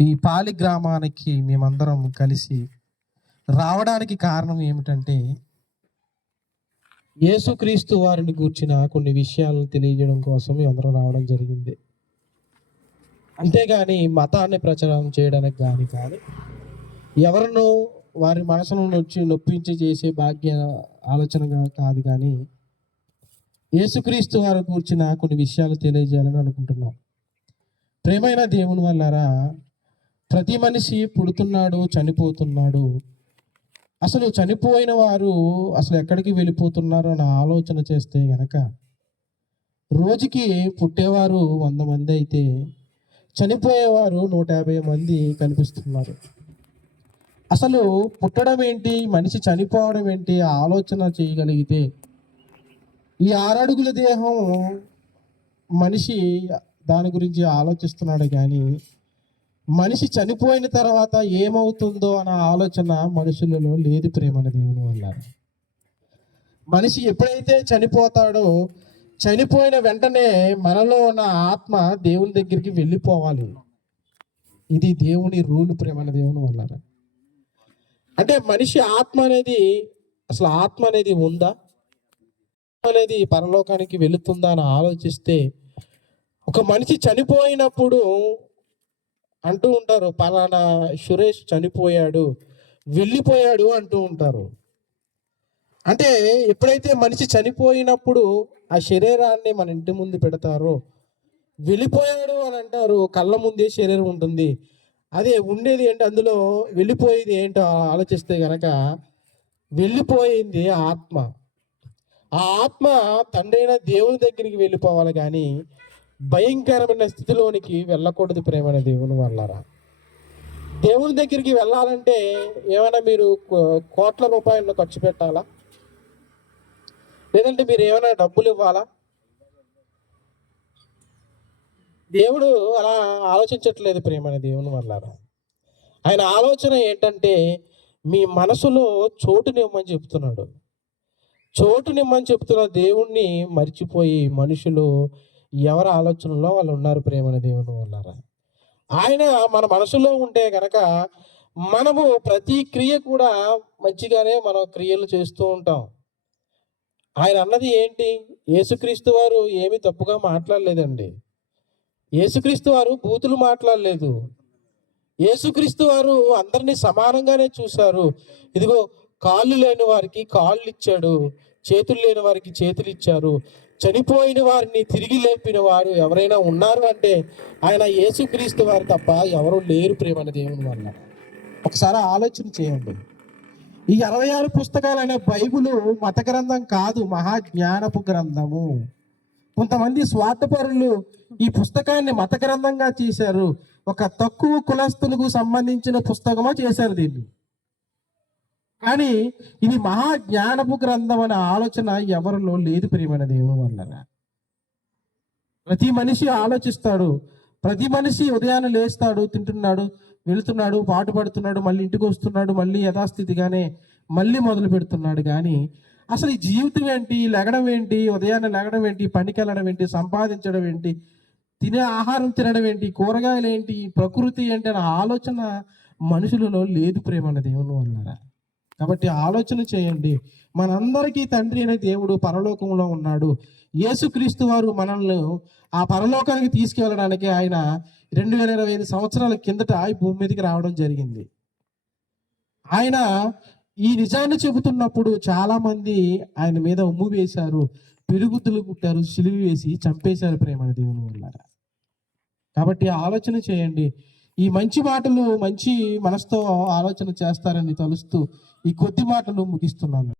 ఈ పాలి గ్రామానికి మేమందరం కలిసి రావడానికి కారణం ఏమిటంటే యేసుక్రీస్తు వారిని గూర్చిన కొన్ని విషయాలను తెలియజేయడం కోసం మేమందరం రావడం జరిగింది. అంతేగాని మతాన్ని ప్రచారం చేయడానికి కానీ కాదు ఎవరినో వారి మనసును నొచ్చి నొప్పించి చేసే భాగ్య ఆలోచనగా కాదు కానీ యేసుక్రీస్తు వారి కూర్చిన కొన్ని విషయాలు తెలియజేయాలని అనుకుంటున్నాం. ప్రేమైన దేవుని వల్లరా ప్రతి మనిషి పుడుతున్నాడు చనిపోతున్నాడు. అసలు చనిపోయిన వారు అసలు ఎక్కడికి వెళ్ళిపోతున్నారు అని ఆలోచన చేస్తే గనక రోజుకి పుట్టేవారు వంద మంది అయితే చనిపోయేవారు నూట యాభై మంది కనిపిస్తున్నారు. అసలు పుట్టడం ఏంటి మనిషి చనిపోవడం ఏంటి ఆలోచన చేయగలిగితే ఈ ఆరడుగుల దేహం మనిషి దాని గురించి ఆలోచిస్తున్నాడు కానీ మనిషి చనిపోయిన తర్వాత ఏమవుతుందో అన్న ఆలోచన మనుషులలో లేదు ప్రేమన దేవుని వల్ల. మనిషి ఎప్పుడైతే చనిపోతాడో చనిపోయిన వెంటనే మనలో ఉన్న ఆత్మ దేవుని దగ్గరికి వెళ్ళిపోవాలి. ఇది దేవుని రూల్ ప్రేమన దేవుని వల్ల. అంటే మనిషి ఆత్మ అనేది అసలు ఆత్మ అనేది ఉందా? అనేది పరలోకానికి వెళుతుందా అని ఆలోచిస్తే ఒక మనిషి చనిపోయినప్పుడు అంటూ ఉంటారు. పలానా సురేష్ చనిపోయాడు వెళ్ళిపోయాడు అంటూ ఉంటారు. అంటే ఎప్పుడైతే మనిషి చనిపోయినప్పుడు ఆ శరీరాన్ని మన ఇంటి ముందు పెడతారో వెళ్ళిపోయాడు అని అంటారు. కళ్ళ ముందే శరీరం ఉంటుంది. అదే ఉండేది ఏంటి? అందులో వెళ్ళిపోయేది ఏంటో ఆలోచిస్తే గనక వెళ్ళిపోయింది ఆత్మ. ఆ ఆత్మ తండ్రైన దేవుని దగ్గరికి వెళ్ళిపోవాలి కానీ భయంకరమైన స్థితిలోనికి వెళ్ళకూడదు ప్రేమైన దేవుని వల్లరా దేవుని దగ్గరికి వెళ్ళాలంటే ఏమైనా మీరు కో- కోట్ల రూపాయలను ఖర్చు పెట్టాలా? లేదంటే మీరు ఏమైనా డబ్బులు ఇవ్వాలా? దేవుడు అలా ఆలోచించట్లేదు ప్రేమైన దేవుని వల్లరా ఆయన ఆలోచన ఏంటంటే మీ మనసులో చోటునివ్వమని చెప్తున్నాడు. చోటునిమ్మని చెప్తున్న దేవుణ్ణి మర్చిపోయి మనుషులు ఎవరి ఆలోచనలో వాళ్ళు ఉన్నారు ప్రేమని దేవుని ఉన్నారా ఆయన మన మనసులో ఉంటే కనుక మనము ప్రతి క్రియ కూడా మంచిగానే మనం క్రియలు చేస్తూ ఉంటాం. ఆయన అన్నది ఏంటి? యేసుక్రీస్తు వారు ఏమీ తప్పుగా మాట్లాడలేదండి. యేసుక్రీస్తు వారు బూతులు మాట్లాడలేదు. యేసుక్రీస్తు వారు అందరినీ సమానంగానే చూశారు. ఇదిగో కాళ్ళు లేని వారికి కాళ్ళు ఇచ్చాడు చేతులు లేని వారికి చేతులు ఇచ్చారు చనిపోయిన వారిని తిరిగి లేపిన వారు ఎవరైనా ఉన్నారు అంటే ఆయన యేసుక్రీస్తు వారు తప్ప ఎవరు లేరు ప్రేమన దేవుని వల్ల ఒకసారి ఆలోచన చేయండి. ఈ అరవై ఆరు పుస్తకాలు అనే బైబుల్ మత గ్రంథం కాదు మహాజ్ఞానపు గ్రంథము. కొంతమంది స్వార్థపరులు ఈ పుస్తకాన్ని మత గ్రంథంగా చేశారు. ఒక తక్కువ కులస్తులకు సంబంధించిన పుస్తకమా చేశారు దీన్ని. కానీ ఇది మహా జ్ఞానపు గ్రంథం అనే ఆలోచన ఎవరిలో లేదు ప్రియమైన దేవుని వల్ల ప్రతి మనిషి ఆలోచిస్తాడు. ప్రతి మనిషి ఉదయాన్నే లేస్తాడు తింటున్నాడు వెళుతున్నాడు పాటు పడుతున్నాడు మళ్ళీ ఇంటికి వస్తున్నాడు మళ్ళీ యథాస్థితిగానే మళ్ళీ మొదలు పెడుతున్నాడు. కానీ అసలు ఈ జీవితం ఏంటి లెగడం ఏంటి ఉదయాన్నే లెగడం ఏంటి పనికి వెళ్ళడం ఏంటి సంపాదించడం ఏంటి తినే ఆహారం తినడం ఏంటి కూరగాయలు ఏంటి ప్రకృతి ఏంటి అనే ఆలోచన మనుషులలో లేదు ప్రేమ అన్న దేవుని వల్ల కాబట్టి ఆలోచన చేయండి. మనందరికీ తండ్రి అనే దేవుడు పరలోకంలో ఉన్నాడు. యేసుక్రీస్తు వారు మనల్ని ఆ పరలోకానికి తీసుకెళ్ళడానికి ఆయన రెండు వేల ఇరవై ఐదు సంవత్సరాల కిందట ఈ భూమి మీదకి రావడం జరిగింది. ఆయన ఈ నిజాన్ని చెబుతున్నప్పుడు చాలా మంది ఆయన మీద ఉమ్ము వేశారు. పెరుగుతులు కుట్టారు సిలువ వేసి చంపేశారు ప్రేమ దేవుని వల్ల. కాబట్టి ఆలోచన చేయండి. ఈ మంచి మాటలు మంచి మనసుతో ఆలోచన చేస్తారని తలుస్తూ ఈ కొద్ది మాటలు ముగిస్తున్నాను.